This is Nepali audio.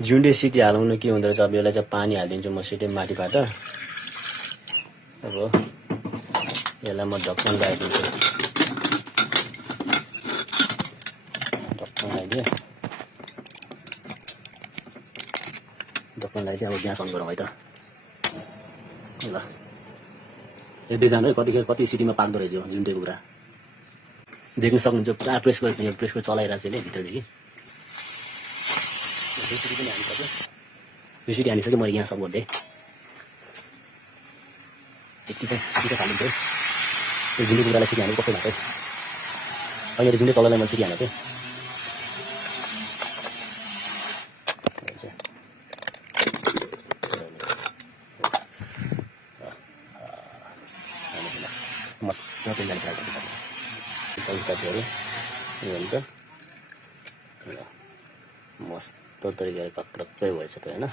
झुन्डे सिटी हालाउनु के हुँदो रहेछ अब यसलाई चाहिँ पानी हालिदिन्छु म सिटै माथिबाट अब यसलाई म ढक्कन लगाइदिन्छु ढक्कन लगाइदिएँ अब ग्यास अन गरौँ है त ल हेर्दै जानु है कति सिटीमा पाक्दो रहेछ झुन्डे कुखुरा देख्न सक्नुहुन्छ पुरा प्रेस गरेर चलाइरहेको छ भित्रदेखि यो सिटी हानिसक्यो मैले यहाँ सब गर्दै यति चाहिँ हालिन्छ त्यो झुन्डे कुखुरालाई सिटी हाल्नु कस्तो भएको अहिले झुन्डे तललाई मैले सिटी हालेको मस्त मस्त तरिकाले कत्रक्कै भएछ त होइन